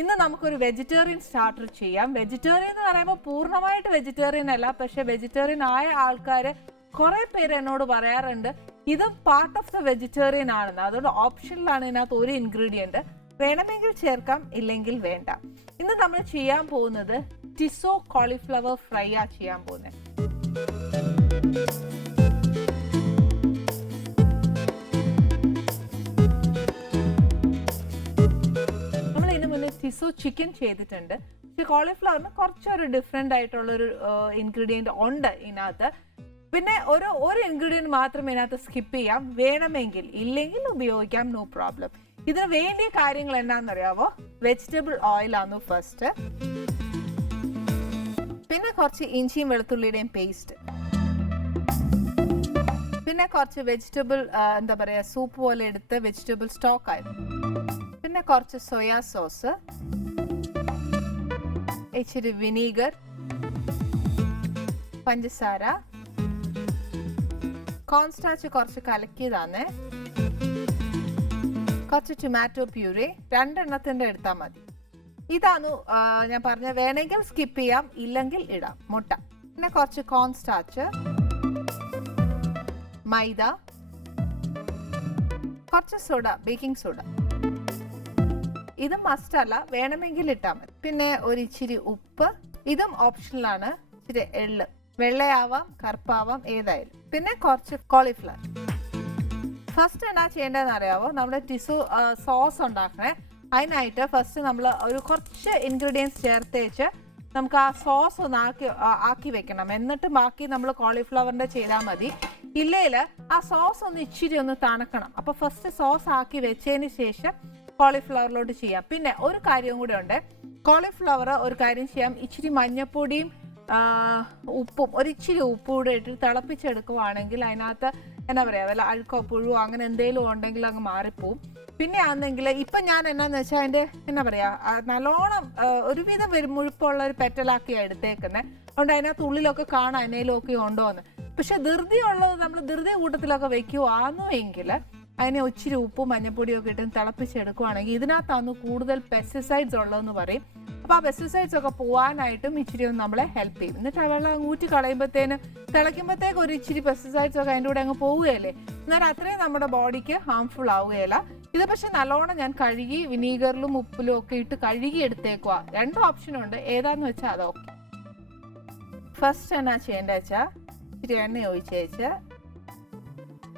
ഇന്ന് നമുക്കൊരു vegetarian starter ചെയ്യാം. വെജിറ്റേറിയൻ എന്ന് പറയുമ്പോൾ പൂർണ്ണമായിട്ട് വെജിറ്റേറിയൻ അല്ല, പക്ഷെ വെജിറ്റേറിയൻ ആയ ആൾക്കാർ കുറെ പേര് എന്നോട് പറയാറുണ്ട് ഇത് പാർട്ട് ഓഫ് ദ വെജിറ്റേറിയൻ ആണെന്ന്. അതുകൊണ്ട് ഓപ്ഷനിലാണ് ഇതിനകത്ത് ഒരു ഇൻഗ്രീഡിയൻറ്റ്, വേണമെങ്കിൽ ചേർക്കാം, ഇല്ലെങ്കിൽ വേണ്ട. ഇന്ന് നമ്മൾ ചെയ്യാൻ പോകുന്നത് ടിസോ കോളിഫ്ലവർ ഫ്രൈ ആ ചെയ്യാൻ പോകുന്നത്. ടിസോ ചിക്കൻ ചെയ്തിട്ടുണ്ട്, പക്ഷെ കോളിഫ്ലവറിന് കുറച്ചൊരു ഡിഫറെൻ്റ് ആയിട്ടുള്ളൊരു ഇൻഗ്രീഡിയൻറ്റ് ഉണ്ട് ഇതിനകത്ത്. പിന്നെ ഒരു ഇൻഗ്രീഡിയൻറ്റ് മാത്രം ഇതിനകത്ത് സ്കിപ്പ് ചെയ്യാം, വേണമെങ്കിൽ, ഇല്ലെങ്കിൽ ഉപയോഗിക്കാം, നോ പ്രോബ്ലം. ഇതിന് വേണ്ടിയ കാര്യങ്ങൾ എന്താണെന്നറിയാവോ? വെജിറ്റബിൾ ഓയിലാണ് ഫസ്റ്റ്, പിന്നെ കുറച്ച് ഇഞ്ചിയും വെളുത്തുള്ളിയുടെയും പേസ്റ്റ്, പിന്നെ കുറച്ച് വെജിറ്റബിൾ എന്താ പറയുക സൂപ്പ് പോലെ എടുത്ത് വെജിറ്റബിൾ സ്റ്റോക്ക് ആയിരുന്നു, പിന്നെ കുറച്ച് സോയാ സോസ്, ഇച്ചിരി വിനീഗർ, പഞ്ചസാര, കോൺസ്റ്റാച്ച് കുറച്ച് കലക്കിയതാണ്, കുറച്ച് ടൊമാറ്റോ പ്യൂരി, 2 എണ്ണത്തിൻ്റെ എടുത്താൽ മതി. ഇതാണ് ഞാൻ പറഞ്ഞ, വേണമെങ്കിൽ സ്കിപ്പ് ചെയ്യാം, ഇല്ലെങ്കിൽ ഇടാം. മുട്ട, പിന്നെ കുറച്ച് കോൺസ്റ്റാച്ച്, മൈദ, കുറച്ച് സോഡ, ബേക്കിംഗ് സോഡ. ഇത് മസ്റ്റ് അല്ല, വേണമെങ്കിൽ ഇട്ടാൽ മതി. പിന്നെ ഒരു ഇച്ചിരി ഉപ്പ്, ഇതും ഓപ്ഷണലാണ്. ഇച്ചിരി എള്ള്, വെള്ളയാവാം കറുപ്പാവാം ഏതായാലും. പിന്നെ കുറച്ച് കോളിഫ്ലവർ. ഫസ്റ്റ് എന്നാ ചെയ്യേണ്ടതെന്ന് അറിയാവോ? നമ്മുടെ ടിസോ സോസ് ഉണ്ടാക്കണേ. അതിനായിട്ട് ഫസ്റ്റ് നമ്മൾ ഒരു കുറച്ച് ഇൻഗ്രീഡിയൻസ് ചേർത്തേച്ച് നമുക്ക് ആ സോസ് ഒന്ന് ആക്കി വെക്കണം. എന്നിട്ട് ബാക്കി നമ്മൾ കോളിഫ്ലവറിൻ്റെ ചെയ്താൽ മതി. ഇല്ലെങ്കിൽ ആ സോസ് ഒന്ന് ഇച്ചിരി ഒന്ന് തണുക്കണം. അപ്പോൾ ഫസ്റ്റ് സോസ് ആക്കി വെച്ചതിന് ശേഷം കോളിഫ്ലവറിലോട്ട് ചെയ്യാം. പിന്നെ ഒരു കാര്യം കൂടെ ഉണ്ട്, കോളിഫ്ലവർ ഒരു കാര്യം ചെയ്യാം, ഇച്ചിരി മഞ്ഞൾപ്പൊടിയും ഉപ്പും ഒരിച്ചിരി ഉപ്പും കൂടെ ഇട്ട് തിളപ്പിച്ചെടുക്കുവാണെങ്കിൽ അതിനകത്ത് എന്നാ പറയുക, വല്ല അഴുക്കോ പുഴുവോ അങ്ങനെ എന്തെങ്കിലും ഉണ്ടെങ്കിൽ അങ്ങ് മാറിപ്പോവും. പിന്നെ ആണെങ്കിൽ ഇപ്പം ഞാൻ എന്നാന്ന് വെച്ചാൽ അതിൻ്റെ എന്നാ പറയുക നല്ലോണം ഒരുവിധം മുഴുപ്പുള്ള ഒരു പെറ്റലാക്കിയാണ് എടുത്തേക്കുന്നത്. അതുകൊണ്ട് അതിനകത്ത് ഉള്ളിലൊക്കെ കാണാം എന്നേലും ഒക്കെ ഉണ്ടോ എന്ന്. പക്ഷെ ധൃതിയുള്ളത് നമ്മൾ ധൃതി കൂട്ടത്തിലൊക്കെ വെക്കുവാന്നുവെങ്കിൽ അതിനെ ഒച്ചിരി ഉപ്പും മഞ്ഞപ്പൊടിയും ഒക്കെ ഇട്ട് തിളപ്പിച്ചെടുക്കുവാണെങ്കിൽ ഇതിനകത്താണ് കൂടുതൽ പെസ്റ്റിസൈഡ്സ് ഉള്ളതെന്ന് പറയും. അപ്പോൾ ആ പെസ്റ്റിസൈഡ്സ് ഒക്കെ പോകാനായിട്ടും ഇച്ചിരി ഒന്ന് നമ്മളെ ഹെൽപ്പ് ചെയ്യും. എന്നിട്ട് ആ വെള്ളം ഊറ്റി കളയുമ്പോഴത്തേന് തിളയ്ക്കുമ്പോഴത്തേക്ക് ഒരു ഇച്ചിരി പെസ്റ്റിസൈഡ്സ് ഒക്കെ അതിൻ്റെ കൂടെ അങ്ങ് പോവുകയല്ലേ, എന്നാൽ അത്രയും നമ്മുടെ ബോഡിക്ക് ഹാംഫുൾ ആവുകയില്ല. ഇത് പക്ഷെ നല്ലോണം ഞാൻ കഴുകി വിനീഗറിലും ഉപ്പിലും ഒക്കെ ഇട്ട് കഴുകി എടുത്തേക്കുക. 2 ഓപ്ഷനുണ്ട്, ഏതാന്ന് വെച്ചാൽ അതൊക്കെ. ഫസ്റ്റ് എന്നാ ചെയ്യേണ്ടത് വെച്ചാൽ ഇച്ചിരി എണ്ണ ഒഴിച്ചേച്ച്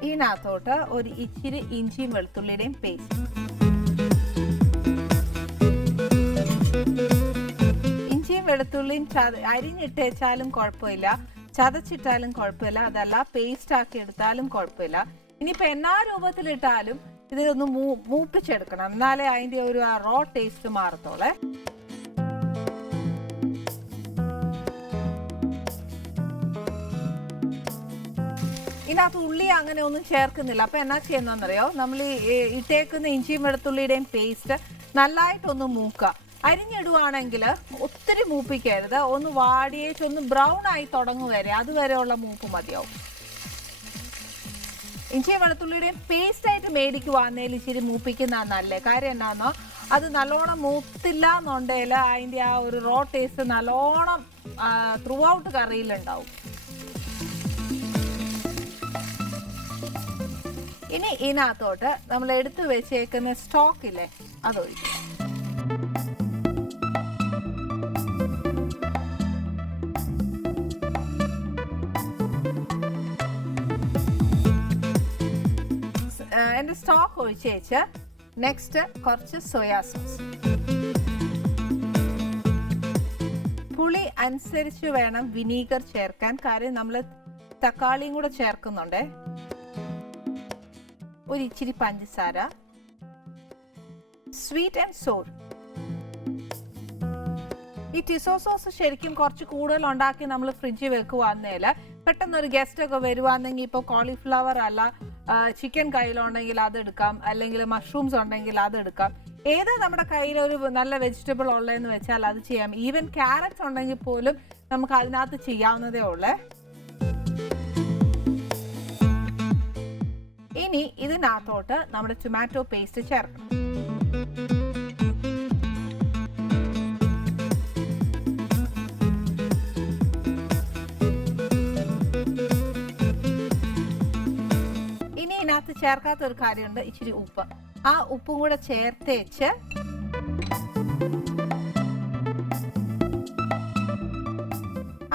ഇതിനകത്തോട്ട് ഒരു ഇച്ചിരി ഇഞ്ചിയും വെളുത്തുള്ളിയുടെയും പേസ്റ്റ്, ഇഞ്ചിയും വെളുത്തുള്ളിയും അരിഞ്ഞിട്ടേച്ചാലും കുഴപ്പമില്ല, ചതച്ചിട്ടാലും കുഴപ്പമില്ല, അതല്ല പേസ്റ്റ് ആക്കി എടുത്താലും കുഴപ്പമില്ല. ഇനിയിപ്പോൾ എന്നാ രൂപത്തിലിട്ടാലും ഇതിനൊന്ന് മൂപ്പിച്ചെടുക്കണം, എന്നാലേ അതിൻ്റെ ഒരു ആ റോ ടേസ്റ്റ് മാറത്തോളെ. ഇതിനകത്ത് ഉള്ളി അങ്ങനെ ഒന്നും ചേർക്കുന്നില്ല. അപ്പം എന്നാ ചെയ്യുന്നതെന്നറിയോ? നമ്മൾ ഈ ഇട്ടേക്കുന്ന ഇഞ്ചിയും വെളുത്തുള്ളിയുടെയും പേസ്റ്റ് നല്ലതായിട്ടൊന്ന് മൂക്കുക. അരിഞ്ഞിടുവാണെങ്കിൽ ഒത്തിരി മൂപ്പിക്കരുത്, ഒന്ന് വാടിയേച്ചൊന്ന് ബ്രൗൺ ആയി തുടങ്ങും വരെ, അതുവരെയുള്ള മൂപ്പ് മതിയാവും. ഇഞ്ചിയും വെളുത്തുള്ളിയുടെയും പേസ്റ്റ് ആയിട്ട് മേടിക്കുവാന്നേൽ ഇച്ചിരി മൂപ്പിക്കുന്നതാണ് നല്ലത്. കാര്യം എന്നാന്നോ, അത് നല്ലോണം മൂത്തില്ല എന്നുണ്ടെങ്കിൽ അതിൻ്റെ ആ ഒരു റോ ടേസ്റ്റ് നല്ലോണം ത്രൂ ഔട്ട് കറിയിലുണ്ടാവും. ഇനി ഇതിനകത്തോട്ട് നമ്മൾ എടുത്തു വെച്ചേക്കുന്ന സ്റ്റോക്ക് ഇല്ലേ, അതൊഴിക്കും. എൻ്റെ സ്റ്റോക്ക് ഒഴിച്ചേച്ച് നെക്സ്റ്റ് കുറച്ച് സോയാ സോസ്. പുളി അനുസരിച്ച് വേണം വിനീഗർ ചേർക്കാൻ, കാര്യം നമ്മൾ തക്കാളിയും കൂടെ ചേർക്കുന്നുണ്ട്. ഒരു ഇച്ചിരി പഞ്ചസാര, സ്വീറ്റ് ആൻഡ് സോർ. ഈ ടിസോ സോസ് ശരിക്കും കുറച്ച് കൂടുതൽ ഉണ്ടാക്കി നമ്മൾ ഫ്രിഡ്ജിൽ വെക്കുവാന്നേൽ പെട്ടെന്നൊരു ഗസ്റ്റ് ഒക്കെ വരുവാണെങ്കിൽ, ഇപ്പോൾ കോളിഫ്ലവർ അല്ല ചിക്കൻ കയ്യിലുണ്ടെങ്കിൽ അതെടുക്കാം, അല്ലെങ്കിൽ മഷ്റൂംസ് ഉണ്ടെങ്കിൽ അതെടുക്കാം. ഏതാ നമ്മുടെ കയ്യിൽ ഒരു നല്ല വെജിറ്റബിൾ ഉള്ളതെന്ന് വെച്ചാൽ അത് ചെയ്യാം. ഈവൻ ക്യാരറ്റ്സ് ഉണ്ടെങ്കിൽ പോലും നമുക്ക് അതിനകത്ത് ചെയ്യാവുന്നതേ ഉള്ളേ. ഇനി ഇതിനകത്തോട്ട് നമ്മുടെ ടൊമാറ്റോ പേസ്റ്റ് ചേർക്കണം. ചേർക്കാത്ത ഒരു കാര്യമുണ്ട്, ഇച്ചിരി ഉപ്പ്. ആ ഉപ്പും കൂടെ ചേർത്തേച്ച്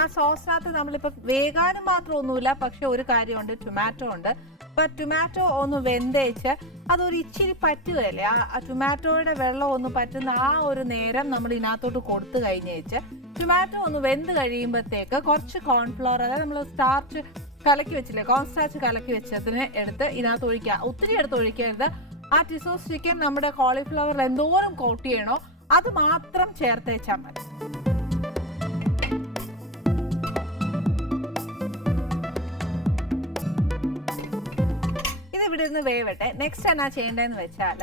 ആ സോസിനകത്ത് നമ്മളിപ്പോൾ വേകാനും മാത്രം ഒന്നുമില്ല, പക്ഷെ ഒരു കാര്യമുണ്ട്, ടൊമാറ്റോ ഉണ്ട്. അപ്പൊ ടൊമാറ്റോ ഒന്ന് വെന്തേച്ച് അതൊരു ഇച്ചിരി പറ്റുകയല്ലേ, ആ ടൊമാറ്റോയുടെ വെള്ളം ഒന്ന് പറ്റുന്ന ആ ഒരു നേരം നമ്മൾ ഇതിനകത്തോട്ട് കൊടുത്തു കഴിഞ്ഞേച്ച് ടൊമാറ്റോ ഒന്ന് വെന്ത് കഴിയുമ്പോഴത്തേക്ക് കുറച്ച് കോൺഫ്ലവർ, അതായത് നമ്മൾ സ്റ്റാർച്ച് കലക്കി വെച്ചില്ലേ, കോൺ സ്റ്റാർച്ച് കലക്കി വെച്ചതിന് എടുത്ത് ഇതിനകത്ത് ഒഴിക്കുക. ഒത്തിരി എടുത്ത് ഒഴിക്കരുത്. ആ ടിസോസ് ചിക്കൻ നമ്മുടെ കോളിഫ്ലവറിൽ എന്തോരം കോട്ട് ചെയ്യണോ അത് മാത്രം ചേർത്തേച്ചാൽ മതി. ഇത് ഇവിടെ നിന്ന് വേവട്ടെ. നെക്സ്റ്റ് എന്നാ ചെയ്യേണ്ടതെന്ന് വെച്ചാൽ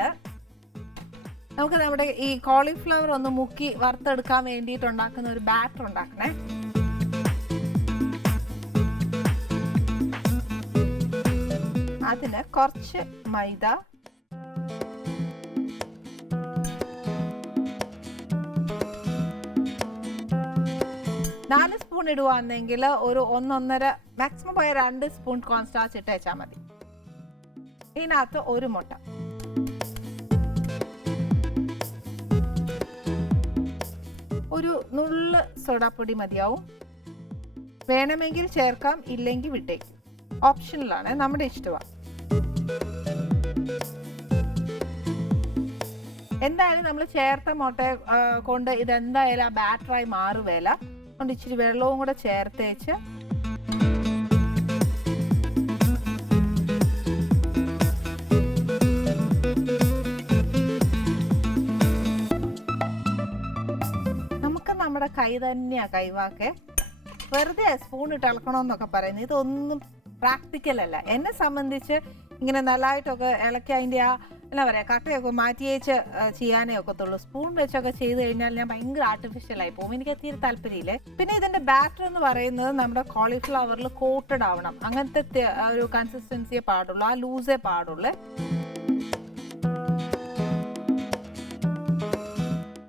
നമുക്ക് നമ്മുടെ ഈ കോളിഫ്ലവർ ഒന്ന് മുക്കി വറുത്തെടുക്കാൻ വേണ്ടിയിട്ട് ഉണ്ടാക്കുന്ന ഒരു ബാറ്റർ ഉണ്ടാക്കണേ. അതിന് കുറച്ച് മൈദ, 4 സ്പൂൺ ഇടുവാണെങ്കിൽ ഒരു 1.5 മാക്സിമം പോയ 2 സ്പൂൺ കോൺസ്റ്റാർച്ച് ഇട്ട് വെച്ചാൽ മതി. ഇതിനകത്ത് ഒരു മുട്ട, ഒരു നുള്ള് സോഡാപ്പൊടി മതിയാവും. വേണമെങ്കിൽ ചേർക്കാം, ഇല്ലെങ്കിൽ വിട്ടേക്കും. ഓപ്ഷനിലാണ്, നമ്മുടെ ഇഷ്ടമാണ്. എന്തായാലും നമ്മൾ ചേർത്ത മുട്ട കൊണ്ട് ഇതെന്തായാലും ആ ബാറ്ററായി മാറുവേല. കൊണ്ട് ഇച്ചിരി വെള്ളവും കൂടെ ചേർത്തേച്ച് നമുക്ക് നമ്മുടെ കൈ തന്നെയാ കൈവാക്കെ. വെറുതെ സ്പൂൺ ഇട്ട് ഇളക്കണമെന്നൊക്കെ പറയുന്നത് ഇതൊന്നും പ്രാക്ടിക്കൽ അല്ല. എന്നെ സംബന്ധിച്ച് ഇങ്ങനെ നല്ലതായിട്ടൊക്കെ ഇളക്കി അതിൻ്റെ ആ എന്താ പറയുക കട്ടയൊക്കെ മാറ്റിയേച്ച് ചെയ്യാനേ ഒക്കത്തുള്ളൂ. സ്പൂൺ വെച്ചൊക്കെ ചെയ്ത് കഴിഞ്ഞാൽ ഞാൻ ഭയങ്കര ആർട്ടിഫിഷ്യലായി പോകും. എനിക്ക് തീരെ താല്പര്യമില്ലേ. പിന്നെ ഇതിന്റെ ബാറ്റർ എന്ന് പറയുന്നത് നമ്മുടെ കോളിഫ്ലവറിൽ കോട്ടഡ് ആവണം. അങ്ങനത്തെ ഒരു കൺസിസ്റ്റൻസിയെ പാടുള്ളൂ, ആ ലൂസേ പാടുള്ളൂ.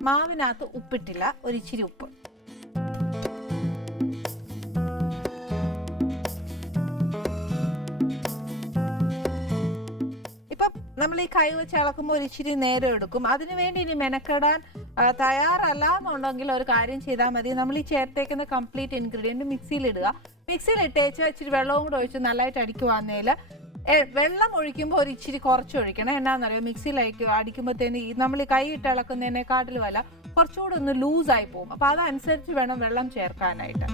മാവിനകത്ത് ഉപ്പിട്ടില്ല, ഒരു ഇച്ചിരി ഉപ്പ്. നമ്മൾ ഈ കൈ വെച്ച് ഇളക്കുമ്പോൾ ഒരു ഇച്ചിരി നേരം എടുക്കും. അതിനുവേണ്ടി ഇനി മെനക്കെടാൻ തയ്യാറല്ല എന്നുണ്ടെങ്കിൽ ഒരു കാര്യം ചെയ്താൽ മതി. നമ്മൾ ഈ ചേർത്തേക്കുന്ന കംപ്ലീറ്റ് ഇൻഗ്രീഡിയൻറ്റ് മിക്സിയിലിടുക. മിക്സിയിലിട്ടേച്ച് ഇച്ചിരി വെള്ളവും കൂടെ ഒഴിച്ച് നല്ലതായിട്ട് അടിക്കുവാന്നേൽ വെള്ളം ഒഴിക്കുമ്പോൾ ഒരു ഇച്ചിരി കുറച്ച് ഒഴിക്കണം. എന്നാന്നറിയോ, മിക്സിയിലേക്ക് അടിക്കുമ്പോഴത്തേന് നമ്മൾ ഈ കൈ ഇട്ട് ഇളക്കുന്നതിനെക്കാട്ടിലും അല്ല കുറച്ചുകൂടെ ഒന്ന് ലൂസായി പോകും. അപ്പോൾ അതനുസരിച്ച് വേണം വെള്ളം ചേർക്കാനായിട്ട്.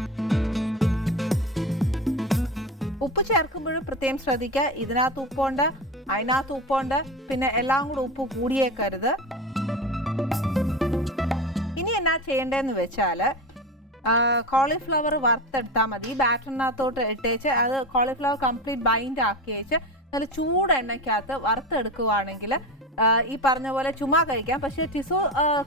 ഉപ്പ് ചേർക്കുമ്പോഴും പ്രത്യേകം ശ്രദ്ധിക്കുക. ഇതിനകത്ത് ഉപ്പുണ്ട്, അതിനകത്ത് ഉപ്പുണ്ട്, പിന്നെ എല്ലാം കൂടെ ഉപ്പ് കൂടിയേക്കരുത്. ഇനി എന്നാ ചെയ്യേണ്ടതെന്ന് വെച്ചാൽ കോളിഫ്ലവർ വറുത്തെടുത്താൽ മതി. ബാറ്ററിനകത്തോട്ട് ഇട്ടേച്ച് അത് കോളിഫ്ലവർ കംപ്ലീറ്റ് ബൈൻഡ് ആക്കിയേച്ച് നല്ല ചൂടെണ്ണയ്ക്കകത്ത് വറുത്തെടുക്കുവാണെങ്കിൽ ഈ പറഞ്ഞ പോലെ ചുമ്മാ കഴിക്കാം. പക്ഷേ ടിസോ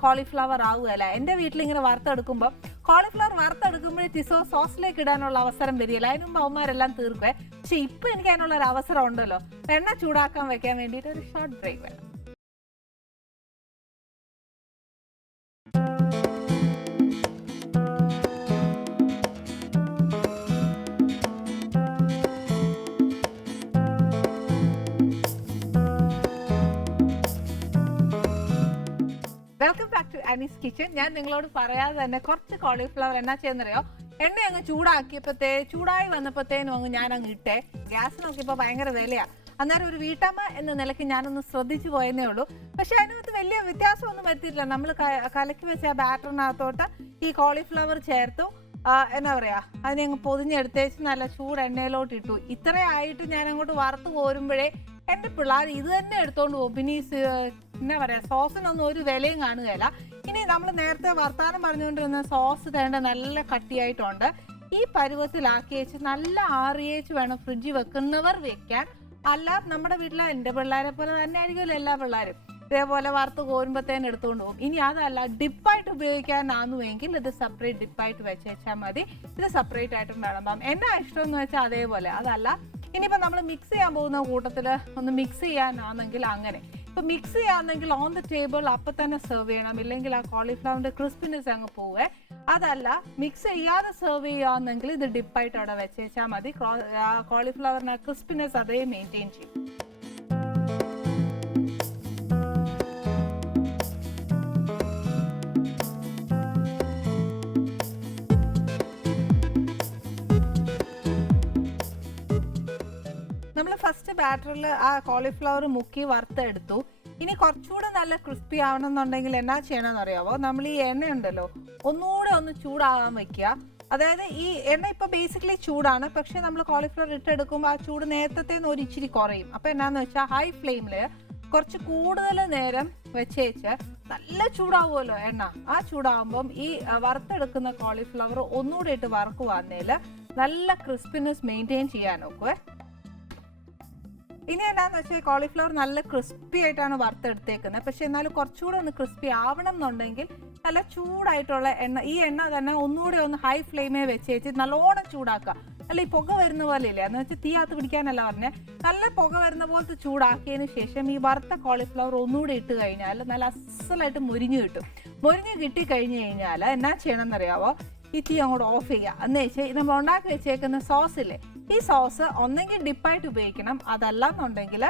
കോളിഫ്ലവർ ആവുകയല്ല. എൻ്റെ വീട്ടിൽ ഇങ്ങനെ വറുത്തെടുക്കുമ്പോൾ കോളിഫ്ലവർ വറുത്തെടുക്കുമ്പോഴേ ടിസോ സോസിലേക്ക് ഇടാനുള്ള അവസരം വരികയില്ല. അതിന് മുമ്പ് അവന്മാരെല്ലാം തീർക്കുവേ. പക്ഷെ ഇപ്പം എനിക്ക് അതിനുള്ള ഒരു അവസരം ഉണ്ടല്ലോ. എണ്ണ ചൂടാക്കാൻ വെക്കാൻ വേണ്ടിയിട്ട് ഒരു ഷോർട്ട് ബ്രേക്ക് വേണം. Welcome back to Annie's kitchen. ഞാൻ നിങ്ങളോട് പറയാതെ തന്നെ കുറച്ച് കോളിഫ്ലവർ എന്നാ ചെയ്യുന്നറിയോ, എണ്ണ അങ്ങ് ചൂടായി വന്നപ്പോഴത്തേനും അങ്ങ് ഞാൻ അങ്ങ് ഇട്ടേ. ഗ്യാസ് നോക്കിയപ്പോൾ ഭയങ്കര വിലയാണ്. അന്നേരം ഒരു വീട്ടമ്മ എന്ന നിലയ്ക്ക് ഞാനൊന്ന് ശ്രദ്ധിച്ചു പോയെന്നേ ഉള്ളൂ. പക്ഷെ അതിനകത്ത് വലിയ വ്യത്യാസമൊന്നും വരുത്തിയിട്ടില്ല. നമ്മൾ കലക്കി വെച്ച ആ ബാറ്ററിനകത്തോട്ട് ഈ കോളിഫ്ലവർ ചേർത്തു, എന്നാ പറയാ, അതിനെ അങ്ങ് പൊതിഞ്ഞെടുത്തേച്ച് നല്ല ചൂട് എണ്ണയിലോട്ട് ഇട്ടു. ഇത്രയായിട്ട് ഞാൻ അങ്ങോട്ട് വറുത്ത് കോരുമ്പോഴേ എൻ്റെ പിള്ളേർ ഇത് തന്നെ എടുത്തോണ്ട് പോകും. പിന്നെ ഈ എന്നാ പറയാ, സോസിനൊന്നും ഒരു വിലയും കാണുകയില്ല. ഇനി നമ്മൾ നേരത്തെ വർത്താനം പറഞ്ഞുകൊണ്ടിരുന്ന സോസ് തേണ്ട നല്ല കട്ടിയായിട്ടുണ്ട്. ഈ പരുവത്തിലാക്കി വെച്ച് നല്ല ആറിയേച്ച് വേണം ഫ്രിഡ്ജിൽ വെക്കുന്നവർ വെക്കാൻ. അല്ല നമ്മുടെ വീട്ടിലെ എൻ്റെ പിള്ളേരെ പോലെ തന്നെ ആയിരിക്കുമല്ലോ എല്ലാ പിള്ളേരും. ഇതേപോലെ വറുത്ത് കോരുമ്പോഴത്തേനും എടുത്തുകൊണ്ട് പോകും. ഇനി അതല്ല ഡിപ്പായിട്ട് ഉപയോഗിക്കാനാണെന്നുവെങ്കിൽ ഇത് സെപ്പറേറ്റ് ഡിപ്പായിട്ട് വെച്ചാൽ മതി. ഇത് സെപ്പറേറ്റ് ആയിട്ടും വേണം. എന്നാ ഇഷ്ടം എന്ന് വെച്ചാൽ അതേപോലെ. അതല്ല ഇനിയിപ്പോൾ നമ്മൾ മിക്സ് ചെയ്യാൻ പോകുന്ന കൂട്ടത്തിൽ ഒന്ന് മിക്സ് ചെയ്യാനാണെങ്കിൽ അങ്ങനെ. ഇപ്പം മിക്സ് ചെയ്യാന്നെങ്കിൽ ഓൺ ദ ടേബിൾ അപ്പം തന്നെ സെർവ് ചെയ്യണം. ഇല്ലെങ്കിൽ ആ കോളിഫ്ലവറിൻ്റെ ക്രിസ്പിനെസ് അങ്ങ് പോവേ. അതല്ല മിക്സ് ചെയ്യാതെ സെർവ് ചെയ്യാന്നെങ്കിൽ ഇത് ഡിപ്പായിട്ട് അവിടെ വെച്ചാൽ മതി. കോളിഫ്ലവറിന് ക്രിസ്പിനെസ് അതേ മെയിൻറ്റെയിൻ ചെയ്യും. ബാറ്ററിൽ ആ കോളിഫ്ലവർ മുക്കി വറുത്തെടുത്തു. ഇനി കുറച്ചുകൂടെ നല്ല ക്രിസ്പി ആവണമെന്നുണ്ടെങ്കിൽ എന്നാ ചെയ്യണമെന്ന് അറിയാവോ? നമ്മൾ ഈ എണ്ണ ഉണ്ടല്ലോ ഒന്നുകൂടെ ഒന്ന് ചൂടാകാൻ വെക്കുക. അതായത് ഈ എണ്ണ ഇപ്പൊ ബേസിക്കലി ചൂടാണ്, പക്ഷെ നമ്മൾ കോളിഫ്ലവർ ഇട്ടെടുക്കുമ്പോൾ ആ ചൂട് നേരത്തെ ഒരു ഇച്ചിരി കുറയും. അപ്പൊ എന്നാന്ന് വെച്ചാൽ ഹൈ ഫ്ലെയിമില് കുറച്ച് കൂടുതൽ നേരം വെച്ചേച്ച് നല്ല ചൂടാവുമല്ലോ എണ്ണ. ആ ചൂടാവുമ്പം ഈ വറുത്തെടുക്കുന്ന കോളിഫ്ലവർ ഒന്നുകൂടെ ഇട്ട് വറക്കുവാന്നേൽ നല്ല ക്രിസ്പിനെസ് മെയിൻറ്റെയിൻ ചെയ്യാൻ നോക്കുവേ. ഇനി എന്നാന്ന് വെച്ചാൽ കോളിഫ്ലവർ നല്ല ക്രിസ്പി ആയിട്ടാണ് വറുത്തെടുത്തേക്കുന്നത്. പക്ഷെ എന്നാലും കുറച്ചുകൂടെ ഒന്ന് ക്രിസ്പി ആവണം എന്നുണ്ടെങ്കിൽ നല്ല ചൂടായിട്ടുള്ള എണ്ണ, ഈ എണ്ണ തന്നെ ഒന്നുകൂടെ ഒന്ന് ഹൈ ഫ്ലെയിമേ വെച്ചേച്ച് നല്ലോണം ചൂടാക്കുക. അല്ല ഈ പുക വരുന്ന പോലെ ഇല്ലേ, എന്ന് വെച്ചാൽ തീയകത്ത് പിടിക്കാനല്ല പറഞ്ഞത്, നല്ല പുക വരുന്ന പോലത്തെ ചൂടാക്കിയതിന് ശേഷം ഈ വറുത്ത കോളിഫ്ലവർ ഒന്നുകൂടെ ഇട്ട് കഴിഞ്ഞാൽ നല്ല അസലായിട്ട് മുരിഞ്ഞു കിട്ടും. മുരിഞ്ഞ് കിട്ടി കഴിഞ്ഞ് കഴിഞ്ഞാൽ എന്നാ ചെയ്യണമെന്നറിയാവോ? ഈ തീ അങ്ങോട്ട് ഓഫ് ചെയ്യുക. എന്ന് വെച്ചാൽ നമ്മൾ ഉണ്ടാക്കി വെച്ചേക്കുന്ന സോസ് ഇല്ലേ, ഈ സോസ് ഒന്നെങ്കിൽ ഡിപ്പായിട്ട് ഉപയോഗിക്കണം, അതല്ലാന്നുണ്ടെങ്കിൽ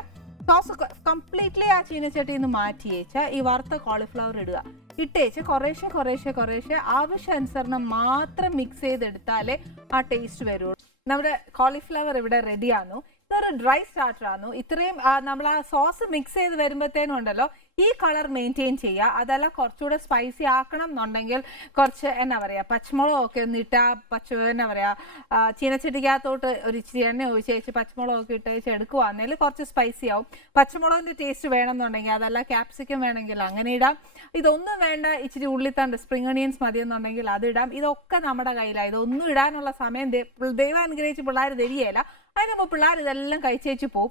സോസ് കംപ്ലീറ്റ്ലി ആ ചീനച്ചട്ടിയിൽ നിന്ന് മാറ്റി വെച്ചാൽ ഈ വറുത്ത കോളിഫ്ലവർ ഇടുക. ഇട്ടേച്ച് കുറേശ്ശെ ആവശ്യാനുസരണം മാത്രം മിക്സ് ചെയ്തെടുത്താലേ ആ ടേസ്റ്റ് വരുള്ളൂ. നമ്മുടെ കോളിഫ്ലവർ ഇവിടെ റെഡിയാന്നു. ഇതൊരു ഡ്രൈ സ്റ്റാർട്ടർ ആന്നു. ഇത്രയും നമ്മൾ ആ സോസ് മിക്സ് ചെയ്ത് വരുമ്പോഴത്തേനും ഉണ്ടല്ലോ ഈ കളർ മെയിൻറ്റെയിൻ ചെയ്യുക. അതല്ല കുറച്ചുകൂടെ സ്പൈസി ആക്കണം എന്നുണ്ടെങ്കിൽ കുറച്ച് എന്നാ പറയുക പച്ചമുളകൊക്കെ ഒന്ന് ഇട്ടാൽ എന്നാ പറയുക ചീനച്ചട്ടിക്കകത്തോട്ട് ഒരു ഇച്ചിരി എണ്ണ ഒഴിച്ച് വെച്ച് പച്ചമുളകൊക്കെ ഇട്ട് വെച്ച് എടുക്കുവാണെങ്കിൽ കുറച്ച് സ്പൈസി ആവും. പച്ചമുളകിൻ്റെ ടേസ്റ്റ് വേണമെന്നുണ്ടെങ്കിൽ, അതല്ല ക്യാപ്സിക്കം വേണമെങ്കിൽ അങ്ങനെ ഇടാം. ഇതൊന്നും വേണ്ട, ഇച്ചിരി ഉള്ളിത്തണ്ട് സ്പ്രിംഗ് ഒണിയൻസ് മതിയെന്നുണ്ടെങ്കിൽ അതിടാം. ഇതൊക്കെ നമ്മുടെ കയ്യിലാണ്. ഇതൊന്നും ഇടാനുള്ള സമയം ദൈവം അനുഗ്രഹിച്ച് പിള്ളേർ തരികയില്ല. അതിന് മുമ്പ് പിള്ളേർ ഇതെല്ലാം കഴിച്ചേച്ച് പോവും.